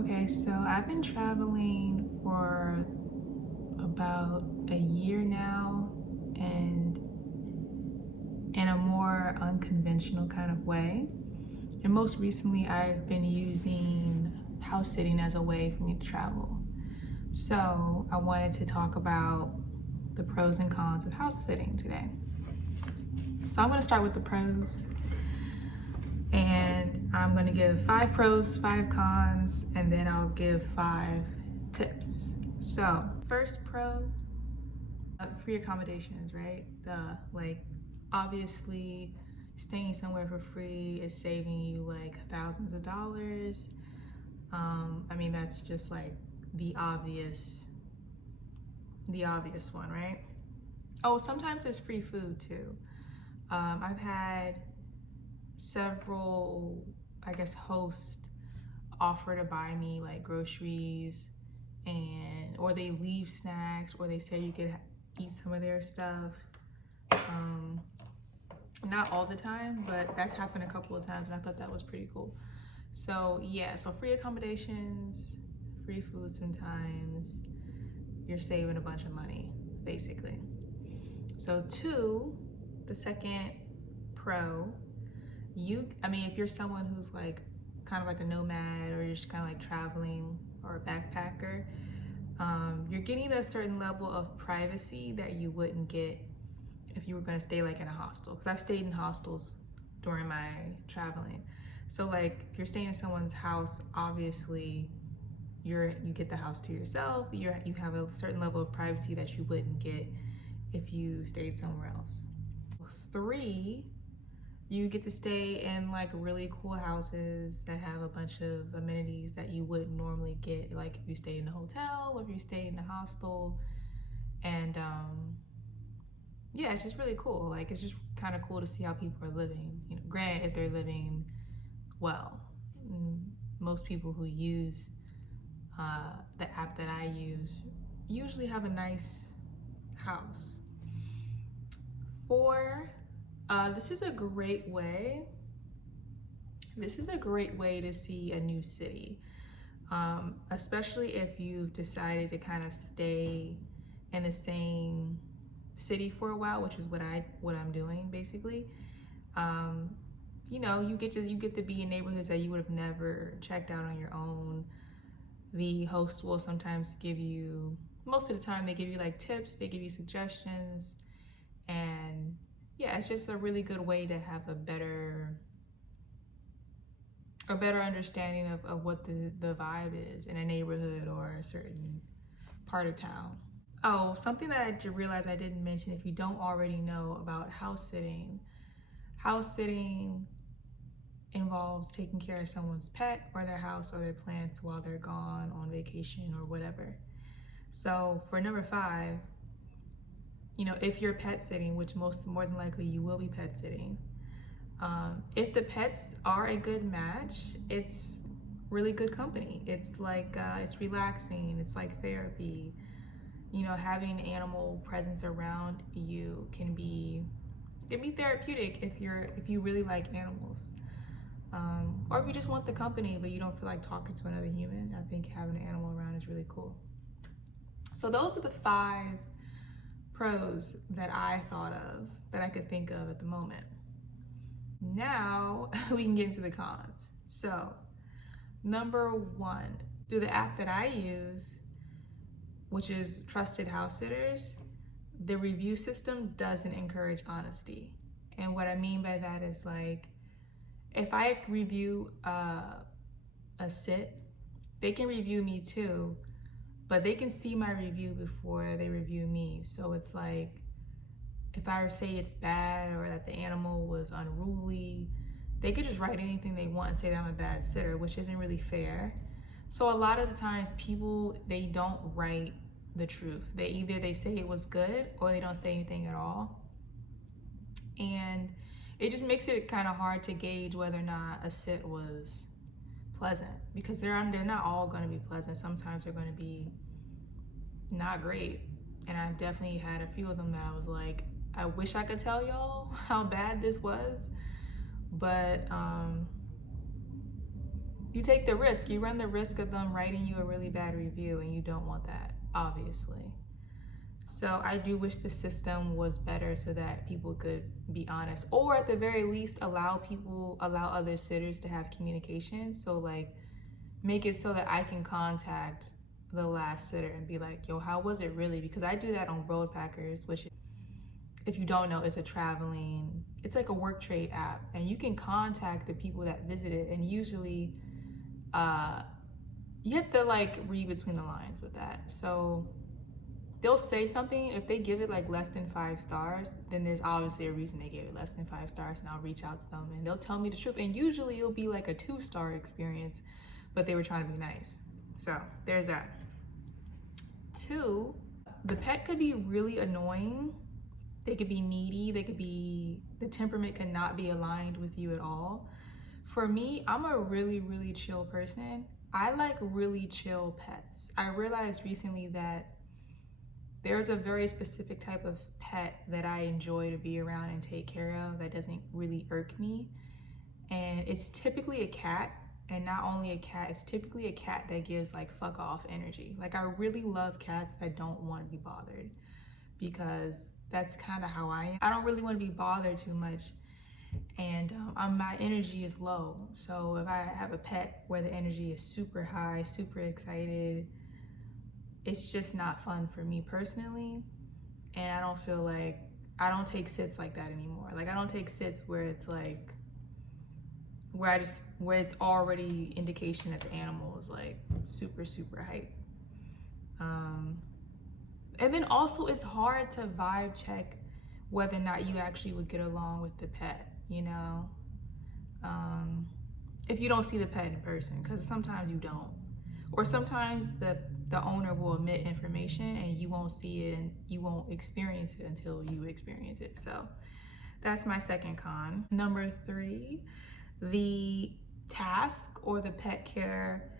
Okay, so I've been traveling for about a year now and in a more unconventional kind of way. And most recently, I've been using house sitting as a way for me to travel. So I wanted to talk about the pros and cons of house sitting today. So I'm going to start with the pros, and I'm going to give 5 pros, 5 cons, and then I'll give 5 tips. So, first pro, free accommodations, right? Obviously, staying somewhere for free is saving you like thousands of dollars. I mean, that's just like the obvious, the obvious one, right? Oh, sometimes there's free food too. I've had several, I guess, hosts offer to buy me like groceries, and or they leave snacks, or they say you could eat some of their stuff. Not all the time, but that's happened a couple of times, and I thought that was pretty cool. So yeah, so free accommodations, free food sometimes, you're saving a bunch of money, basically. So two, the second pro, if you're someone who's like kind of like a nomad, or you're just kind of like traveling, or a backpacker, you're getting a certain level of privacy that you wouldn't get if you were going to stay like in a hostel, because I've stayed in hostels during my traveling. So like if you're staying in someone's house, obviously you get the house to yourself. You have a certain level of privacy that you wouldn't get if you stayed somewhere else. Three, you get to stay in like really cool houses that have a bunch of amenities that you wouldn't normally get, like if you stayed in a hotel or if you stayed in a hostel. And yeah, it's just really cool. Like, it's just kind of cool to see how people are living. You know, granted, if they're living well. Most people who use the app that I use usually have a nice house. Four, this is a great way. This is a great way to see a new city, especially if you've decided to kind of stay in the same city for a while, which is what I'm doing basically. You get to be in neighborhoods that you would have never checked out on your own. The host will sometimes most of the time they give you like tips, they give you suggestions, and yeah, it's just a really good way to have a better understanding of what the vibe is in a neighborhood or a certain part of town. Oh, something that I realized I didn't mention, if you don't already know about house sitting. House sitting involves taking care of someone's pet or their house or their plants while they're gone on vacation or whatever. So for number 5, if you're pet sitting, which more than likely you will be pet sitting, if the pets are a good match, it's really good company. It's like it's relaxing. It's like therapy. Having animal presence around you can be therapeutic if you really like animals, or if you just want the company but you don't feel like talking to another human. I think having an animal around is really cool. So those are the 5 pros that I thought of, that I could think of at the moment. Now we can get into the cons. So number 1, through the app that I use, which is Trusted House Sitters, the review system doesn't encourage honesty. And what I mean by that is, like, if I review a sit, they can review me too, but they can see my review before they review me. So it's like, if I say it's bad or that the animal was unruly, they could just write anything they want and say that I'm a bad sitter, which isn't really fair. So a lot of the times people, they don't write the truth. They say it was good, or they don't say anything at all. And it just makes it kind of hard to gauge whether or not a sit was pleasant, because they're not all going to be pleasant. Sometimes they're going to be not great. And I've definitely had a few of them that I was like, I wish I could tell y'all how bad this was, but you take the risk. You run the risk of them writing you a really bad review, and you don't want that, obviously. So I do wish the system was better so that people could be honest, or at the very least allow other sitters to have communication. So like make it so that I can contact the last sitter and be like, yo, how was it really? Because I do that on Roadpackers, which if you don't know, it's like a work trade app, and you can contact the people that visited, and usually you have to like read between the lines with that. So they'll say something, if they give it like less than 5 stars, then there's obviously a reason they gave it less than 5 stars, and I'll reach out to them and they'll tell me the truth. And usually it'll be like a 2-star experience, but they were trying to be nice. So there's that. 2, the pet could be really annoying. They could be needy. The temperament could not be aligned with you at all. For me, I'm a really, really chill person. I like really chill pets. I realized recently that there's a very specific type of pet that I enjoy to be around and take care of that doesn't really irk me. And it's typically a cat. And not only a cat, it's typically a cat that gives like fuck off energy. Like I really love cats that don't want to be bothered, because that's kind of how I am. I don't really want to be bothered too much. And my energy is low. So if I have a pet where the energy is super high, super excited, it's just not fun for me personally. And I don't take sits like that anymore. Like I don't take sits where it's like, where it's already indication that the animal is like super, super hype. And then also it's hard to vibe check whether or not you actually would get along with the pet, you know? If you don't see the pet in person, because sometimes you don't. Or sometimes the owner will omit information and you won't see it and you won't experience it until you experience it. So that's my second con. Number 3, the task or the pet care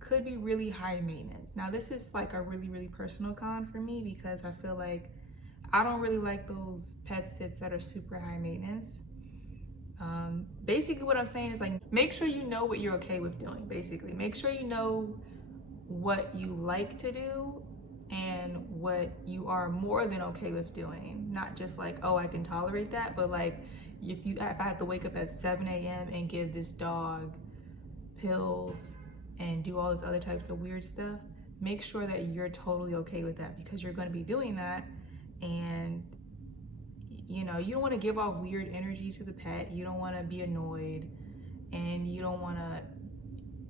could be really high maintenance. Now this is like a really, really personal con for me, because I feel like I don't really like those pet sits that are super high maintenance. Basically what I'm saying is like, make sure you know what you're okay with doing. Basically make sure you know what you like to do and what you are more than okay with doing. Not just like, oh, I can tolerate that, but like if I have to wake up at 7 a.m. and give this dog pills and do all these other types of weird stuff, make sure that you're totally okay with that, because you're going to be doing that. And you know, you don't want to give off weird energy to the pet. You don't want to be annoyed, and you don't want to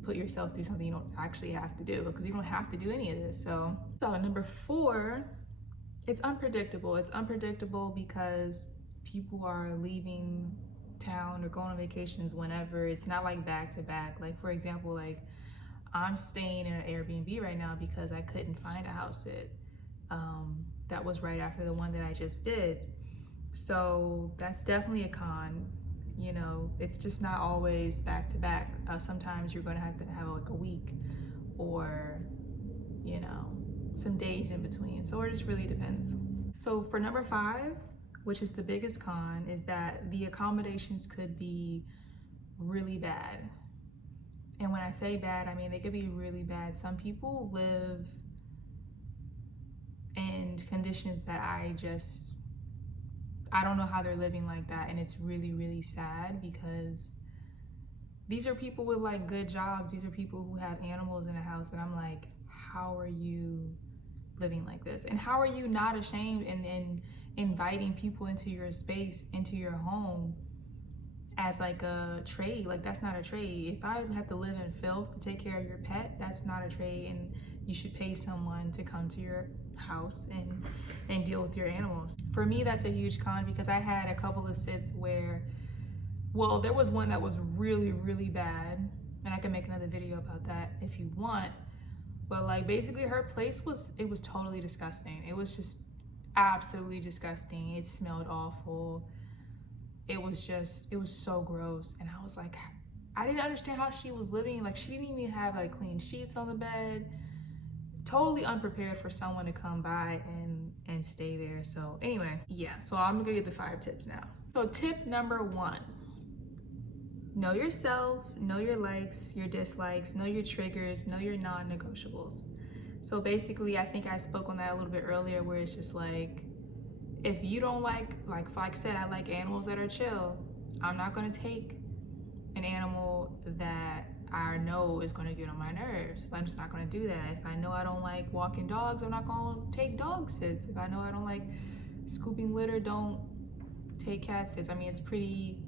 put yourself through something you don't actually have to do, because you don't have to do any of this. So number 4, it's unpredictable. It's unpredictable because people are leaving town or going on vacations whenever. It's not like back to back. Like for example, like I'm staying in an Airbnb right now because I couldn't find a house sit that was right after the one that I just did. So that's definitely a con. You know, it's just not always back to back. Sometimes you're going to have like a week or, you know, some days in between. So it just really depends. So for number 5, which is the biggest con, is that the accommodations could be really bad. And when I say bad, I mean they could be really bad. Some people live in conditions that I don't know how they're living like that. And it's really, really sad, because these are people with like good jobs. These are people who have animals in the house. And I'm like, how are you living like this? And how are you not ashamed in inviting people into your space, into your home as like a trade? Like that's not a trade. If I have to live in filth to take care of your pet, that's not a trade. And you should pay someone to come to your house and deal with your animals. For me, that's a huge con, because I had a couple of sits where, well, there was one that was really, really bad, and I can make another video about that if you want. But like basically her place was totally disgusting. It was just absolutely disgusting. It smelled awful. It was so gross. And I was like, I didn't understand how she was living. Like she didn't even have like clean sheets on the bed. Totally unprepared for someone to come by and stay there. So anyway, yeah, so I'm gonna give the 5 tips now. So tip number 1, Know yourself, know your likes, your dislikes, know your triggers, know your non-negotiables. So basically, I think I spoke on that a little bit earlier, where it's just like, if you don't like I said, I like animals that are chill. I'm not gonna take an animal that I know is gonna get on my nerves. I'm just not gonna do that. If I know I don't like walking dogs, I'm not gonna take dog sits. If I know I don't like scooping litter, don't take cat sits. I mean, it's pretty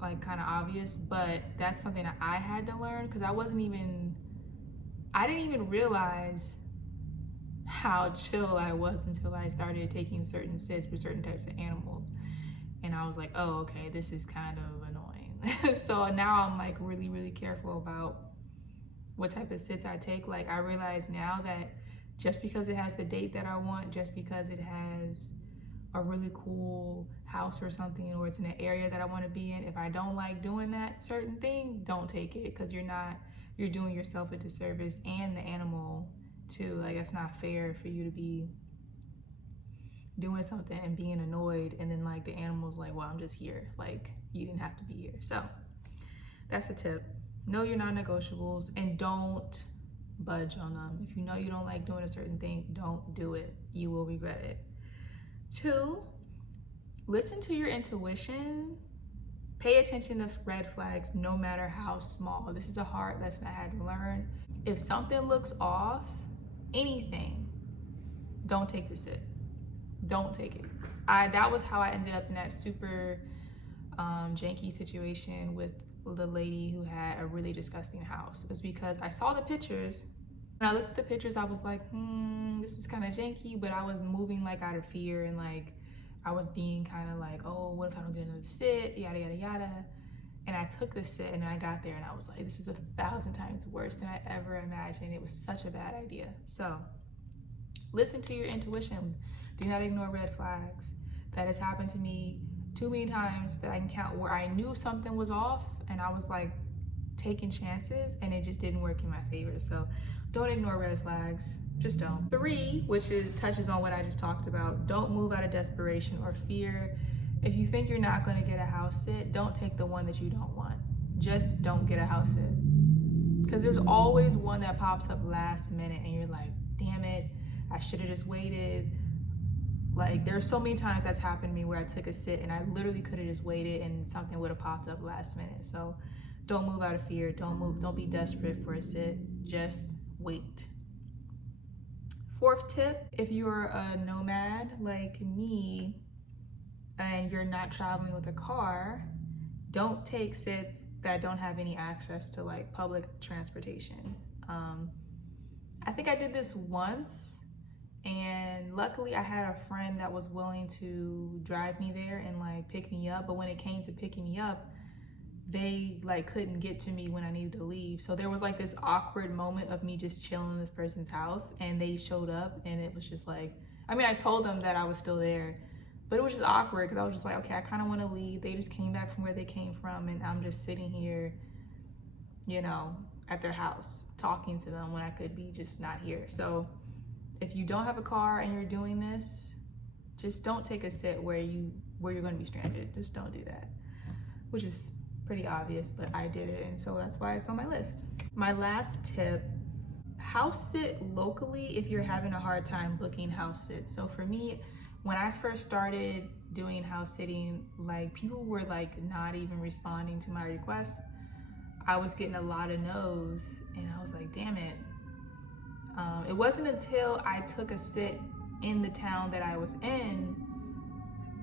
like kind of obvious, but that's something that I had to learn, because I didn't even realize how chill I was until I started taking certain sits for certain types of animals. And I was like, oh, okay, this is kind of annoying. So now I'm like really, really careful about what type of sits I take. Like, I realize now that just because it has the date that I want, just because it has a really cool house or something, or it's in an area that I want to be in, if I don't like doing that certain thing, don't take it, because you're doing yourself a disservice and the animal too. Like, it's not fair for you to be doing something and being annoyed, and then like the animal's like, well, I'm just here, like you didn't have to be here. So that's a tip. Know your non-negotiables and don't budge on them. If you know you don't like doing a certain thing, don't do it. You will regret it. 2, listen to your intuition. Pay attention to red flags, no matter how small. This is a hard lesson I had to learn. If something looks off, anything, don't take the sit. Don't take it. That was how I ended up in that super janky situation with the lady who had a really disgusting house. It was because I saw the pictures. When I looked at the pictures, I was like, this is kind of janky, but I was moving like out of fear, and like I was being kind of like, oh, what if I don't get another sit, yada, yada, yada. And I took the sit, and I got there and I was like, this is 1,000 times worse than I ever imagined. It was such a bad idea. So listen to your intuition. Do not ignore red flags. That has happened to me too many times that I can count, where I knew something was off and I was like taking chances and it just didn't work in my favor. So don't ignore red flags. Just don't. 3, which touches on what I just talked about, don't move out of desperation or fear. If you think you're not gonna get a house sit, don't take the one that you don't want. Just don't get a house sit. Because there's always one that pops up last minute and you're like, damn it, I should have just waited. Like, there's so many times that's happened to me where I took a sit and I literally could have just waited and something would have popped up last minute. So don't move out of fear. Don't be desperate for a sit. Just wait. 4th tip, if you're a nomad like me and you're not traveling with a car, don't take sits that don't have any access to like public transportation. I think I did this once, and luckily I had a friend that was willing to drive me there and like pick me up, but when it came to picking me up, they like couldn't get to me when I needed to leave. So there was like this awkward moment of me just chilling in this person's house, and they showed up, and it was just like, I mean, I told them that I was still there, but it was just awkward because I was just like, okay, I kind of want to leave. They just came back from where they came from, and I'm just sitting here, you know, at their house talking to them when I could be just not here. So if you don't have a car and you're doing this, just don't take a sit where you're going to be stranded. Just don't do that, which is pretty obvious, but I did it, and so that's why it's on my list. My last tip, house sit locally if you're having a hard time booking house sits. So for me, when I first started doing house sitting, like people were like not even responding to my requests. I was getting a lot of no's, and I was like, damn it. It wasn't until I took a sit in the town that I was in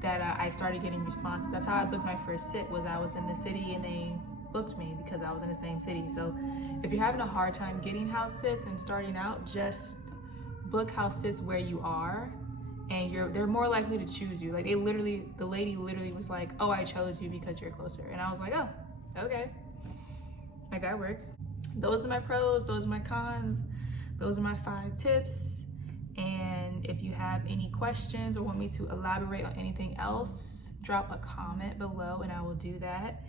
that I started getting responses. That's how I booked my first sit, was I was in the city and they booked me because I was in the same city. So if you're having a hard time getting house sits and starting out, just book house sits where you are, and they're more likely to choose you. Like the lady literally was like, oh, I chose you because you're closer. And I was like, oh, okay. Like that works. Those are my pros, those are my cons, those are my 5 tips. And if you have any questions or want me to elaborate on anything else, drop a comment below and I will do that.